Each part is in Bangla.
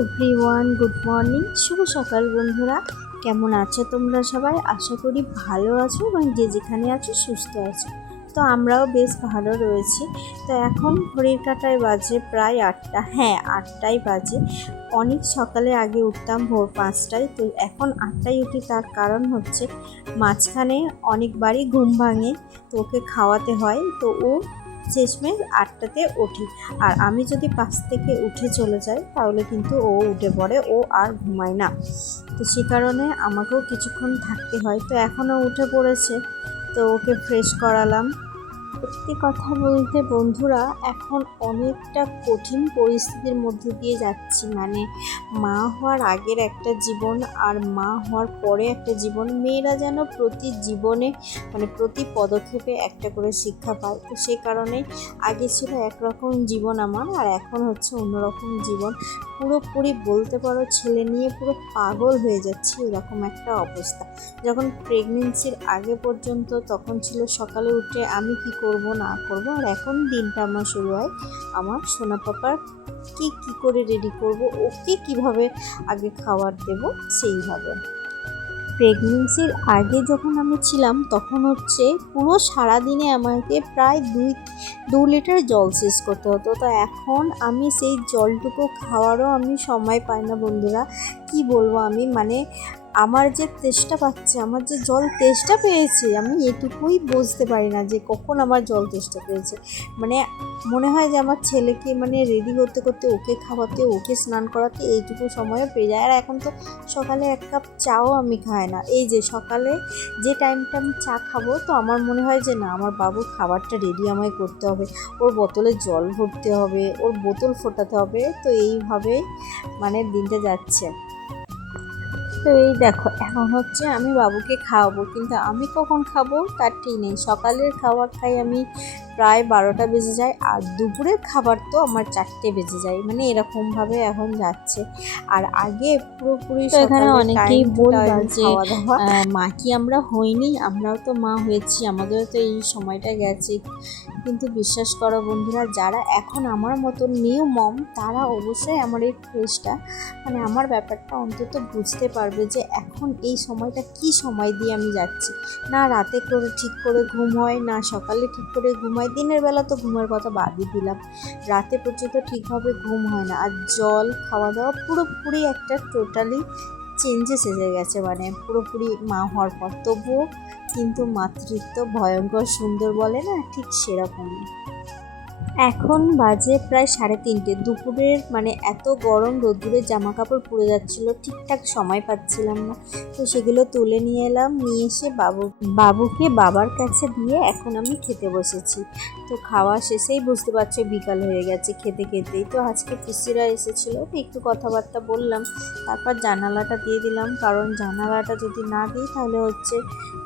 এভরিওয়ান, গুড মর্নিং, শুভ সকাল বন্ধুরা। কেমন আছো তোমরা সবাই? আশা করি ভালো আছো এবং যে যেখানে আছো সুস্থ আছো। তো আমরাও বেশ ভালো রয়েছি। তো এখন ঘড়ির কাঁটায় বাজে প্রায় 8টা, হ্যাঁ 8টাই বাজে। অনেক সকালে আগে উঠতাম ভোর 5টায়, তো এখন 8টায় উঠি। তার কারণ হচ্ছে মাঝখানে অনেকবারই ঘুম ভাঙে, তো ওকে খাওয়াতে হয়। তো ও শেষমেশ 8টাতে ওঠে। আর আমি যদি 5 থেকে উঠে চলে যাই তাহলে কিন্তু ও উঠে পড়ে, ও আর ঘুমায় না। তো সে কারণে আমাকেও কিছুক্ষণ থাকতে হয়। তো এখনও উঠে পড়েছে, তো ওকে ফ্রেশ করালাম। সত্যি কথা বলতে বন্ধুরা, এখন অনেকটা কঠিন পরিস্থিতির মধ্যে দিয়ে যাচ্ছি। মানে মা হওয়ার আগের একটা জীবন আর মা হওয়ার পরে একটা জীবন, মেয়েরা যেন প্রতি জীবনে মানে প্রতি পদক্ষেপে একটা করে শিক্ষা পায়। তো সেই কারণেই আগে ছিল একরকম জীবন আমার, আর এখন হচ্ছে অন্যরকম জীবন। পুরোপুরি বলতে পারো ছেলে নিয়ে পুরো পাগল হয়ে যাচ্ছি, এরকম একটা অবস্থা। যখন প্রেগনেন্সির আগে পর্যন্ত তখন ছিল সকালে উঠে আমি কি করব না করব, আর এখন দিনটা আমার শুরু হয় আমার সোনা পাপার কি করে রেডি করব, ওকে কিভাবে আগে খাবার দেব সেইভাবে। প্রেগনেন্সির আগে যখন আমি ছিলাম তখন হচ্ছে পুরো সারাদিনে আমাকে প্রায় 2 লিটার জল শেষ করতে হতো। তো এখন আমি সেই জলটুকু খাওয়ারও আমি সময় পাই না বন্ধুরা। কি বলবো আমি, মানে আমার যে তেষ্টা পাচ্ছে, আমার যে জল তেষ্টা পেয়েছে, আমি এটুকুই বুঝতে পারি না যে কখন আমার জল তেষ্টা পেয়েছে। মানে মনে হয় যে আমার ছেলেকে মানে রেডি করতে করতে, ওকে খাওয়াতে, ওকে স্নান করাতে এইটুকু সময়ে পেয়ে যায়। আর এখন তো সকালে 1 কাপ চাও আমি খাই না। এই যে সকালে যে টাইমটা আমি চা খাবো, তো আমার মনে হয় যে না, আমার বাবুর খাবারটা রেডি আমায় করতে হবে, ওর বোতলে জল ভরতে হবে, ওর বোতল ফোটাতে হবে। তো এইভাবে মানে দিনটা যাচ্ছে। তো এই দেখো, এখন হচ্ছে আমি বাবুকে খাওয়াবো, কিন্তু আমি কখন খাবো তার ঠিক নেই। সকালের খাবার খাই আমি প্রায় 12টা বেজে যায়, আর দুপুরের খাবার তো আমার 4টে বেজে যায়। মানে এরকমভাবে এখন যাচ্ছে। আর আগে পুরোপুরি এখানে সকালে অনেকেই টাইম টু টাইম বলবা যে খাওয়া দাওয়া। মা কি আমরা হইনি? আমরাও তো মা হয়েছি, আমাদেরও তো এই সময়টা গেছে। কিন্তু বিশ্বাস করো বন্ধুরা, যারা এখন আমার মতন নিউ মম, তারা অবশ্যই আমার এই ফেসটা মানে আমার ব্যাপারটা অন্তত বুঝতে পারবে যে এখন এই সময়টা কি সময় দিয়ে আমি যাচ্ছি। না রাতে করে ঠিক করে ঘুম হয়, না সকালে ঠিক করে ঘুম হয়। দিনের বেলা তো ঘুমের কথা বাদই দিলাম, রাতে পর্যন্ত ঠিকভাবে ঘুম হয় না। আর জল খাওয়া দাওয়া পুরোপুরি একটা টোটালি চেঞ্জেস এসে গেছে, মানে পুরোপুরি মা হওয়ার পর। তবুও কিন্তু মাতৃত্ব ভয়ঙ্কর সুন্দর বলে না, ঠিক সেরকমই। এখন বাজে প্রায় 3:30, দুপুরের মানে এত গরম রোদ্দুরে জামা কাপড় পুড়ে যাচ্ছিলো, ঠিকঠাক সময় পাচ্ছিলাম না। তো সেগুলো তুলে নিয়ে এলাম, নিয়ে এসে বাবুকে বাবার কাছে দিয়ে এখন আমি খেতে বসেছি। তো খাওয়া শেষেই বুঝতে পারছো বিকাল হয়ে গেছে। খেতে খেতেই তো আজকে পিসিরা এসেছিলো, তো একটু কথাবার্তা বললাম, তারপর জানালাটা দিয়ে দিলাম। কারণ জানালাটা যদি না দিই তাহলে হচ্ছে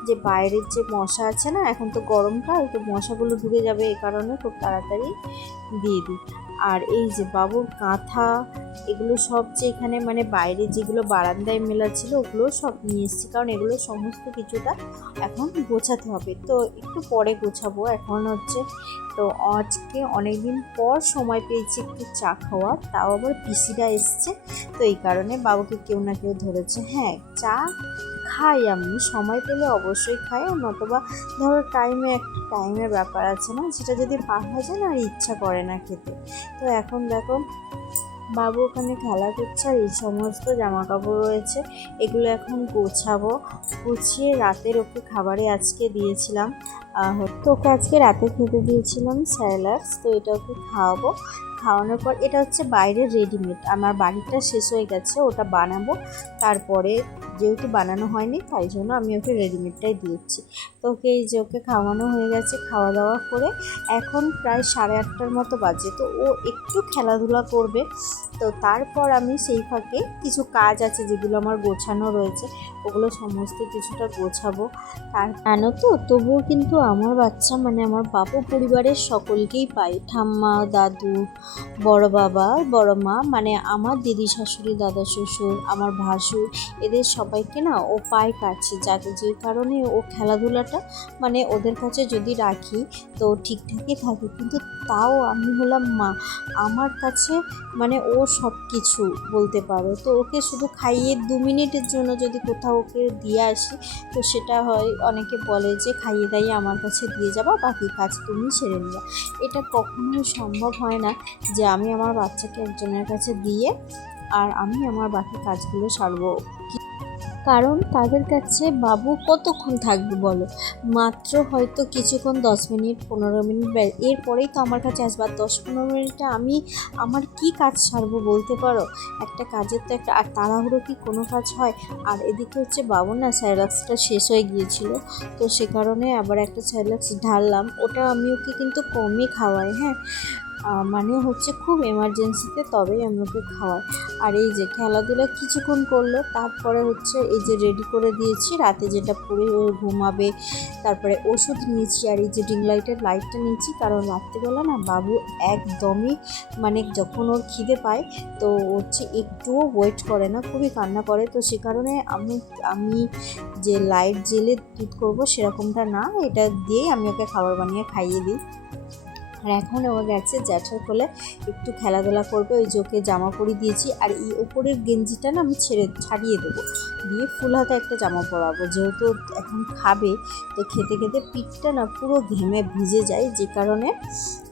যে বাইরের যে মশা আছে না, এখন তো গরমকাল, তো মশাগুলো ঢুকে যাবে, এই কারণে খুব তাড়াতাড়ি দিয়ে দিই। আর এই যে বাবুর কাঁথা, এগুলো সব যে এখানে মানে বাইরে যেগুলো বারান্দায় মেলা ছিল ওগুলো সব নিয়ে এসেছি, কারণ এগুলো সমস্ত কিছুটা এখন গোছাতে হবে। তো একটু পরে গোছাবো। এখন হচ্ছে তো আজকে অনেকদিন পর সময় পেয়েছি একটু চা খাওয়ার, তাও আবার পিসিরা এসছে, তো এই কারণে বাবুকে কেউ না কেউ ধরেছে। হ্যাঁ, চা খাই আমি, সময় পেলে অবশ্যই খাই, আর নতবা ধরো একটা টাইমের ব্যাপার আছে না, সেটা যদি পার হয়ে যায় না আর ইচ্ছা করে না খেতে। তো এখন দেখো বাবু ওখানে খেলা করছে, আর এই সমস্ত জামা কাপড় রয়েছে, এগুলো এখন গোছাবো। গুছিয়ে রাতের ওকে খাবারে আজকে দিয়েছিলাম, তো ওকে আজকে রাতে খেতে দিয়েছিলাম স্যালাডস। তো এটা ওকে খাওয়াবো। খাওয়ানোর পর এটা হচ্ছে বাইরের রেডিমেড, আমার বাড়িটা শেষ হয়ে গেছে, ওটা বানাবো। তারপরে যেহেতু বানানো হয়নি তাই জন্য আমি ওকে রেডিমেডটাই দিয়েছি। তো ওকে এই যে ওকে খাওয়ানো হয়ে গেছে, খাওয়া দাওয়া করে এখন প্রায় 8:30টার মতো বাজে। তো ও একটু খেলাধুলা করবে, তো তারপর আমি সেই ফাঁকে কিছু কাজ আছে যেগুলো আমার গোছানো রয়েছে, ওগুলো সমস্ত কিছুটা গোছাবো। আর জানো তো, তবুও কিন্তু আমার বাচ্চা মানে আমার বাবু পরিবারের সকলকেই পাই, ঠাম্মা, দাদু, বড় বাবা বড় মা মানে আমার দিদি শাশুড়ি দাদা শ্বশুর আমার ভাসুর এদের সবাইকে না ও পায় কাছে, যাতে যে কারণে ও খেলাধুলাটা মানে ওদের কাছে যদি রাখি তো ঠিকঠাকই থাকে। কিন্তু তাও আমি হলাম মা, আমার কাছে মানে ও সব কিছু বলতে পারো। তো ওকে শুধু খাইয়ে 2 মিনিটের জন্য যদি কোথাও ওকে দিয়ে আসি তো সেটা হয়, অনেকে বলে যে খাইয়ে দাইয়ে আমার কাছে দিয়ে যাবা, বাকি কাজ তুমি সেরে নিবা। এটা কখনোই সম্ভব হয় না যে আমি আমার বাচ্চাকে একজনের কাছে দিয়ে আর আমি আমার বাকি কাজগুলো সারবো। কারণ তাদের কাছে বাবু কতক্ষণ থাকবে বলো, মাত্র হয়তো কিছুক্ষণ 10 মিনিট 15 মিনিট, এরপরেই তো আমার কাছে আসবে। আর 10-15 মিনিটে আমি আমার কি কাজ সারবো বলতে পারো? একটা কাজের তো একটা আর তাড়াহুড়ো কি কোনো কাজ হয়? আর এদিকে হচ্ছে বাবু না স্যালাক্সটা শেষ হয়ে গিয়েছিল, তো সে কারণে আবার একটা স্যালাক্স ঢাললাম। ওটা আমি ওকে কিন্তু কমই খাওয়াই, হ্যাঁ, মানে হচ্ছে খুব এমার্জেন্সিতে তবেই আমি ওকে খাওয়াই। আর এই যে খেলাধুলা কিছুক্ষণ করলো, তারপরে হচ্ছে এই যে রেডি করে দিয়েছি রাতে যেটা পরে ও ঘুমাবে। তারপরে ওষুধ নিয়েছি আর এই যে ডিং লাইটের লাইটটা নিয়েছি, কারণ রাত্রিবেলা না বাবু একদমই মানে যখন ওর খিদে পায় তো হচ্ছে একটুও ওয়েট করে না, খুবই কান্না করে। তো সে কারণে আমি যে লাইট জেলে দুধ করবো সেরকমটা না, এটা দিয়েই আমি ওকে খাবার বানিয়ে খাইয়ে দিই। আর এখন ও গেছে জ্যাঠার কোলে একটু খেলাধুলা করবে, ওই চোখে জামা পরিয়ে দিয়েছি। আর এই ওপরের গেঞ্জিটা না আমি ছাড়িয়ে দেবো, দিয়ে ফুল হাতে একটা জামা পরাবো, যেহেতু এখন খাবে। তো খেতে খেতে পিঠটা না পুরো ঘেমে ভিজে যায়, যে কারণে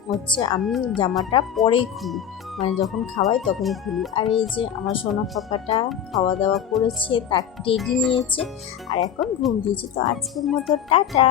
হচ্ছে আমি জামাটা পরেই খুলি, মানে যখন খাওয়াই তখনই খুলি। আর এই যে আমার সোনা পাপাটা খাওয়া দাওয়া করেছে, তার টেডি নিয়েছে আর এখন ঘুম দিয়েছে। তো আজকের মতো টাটা।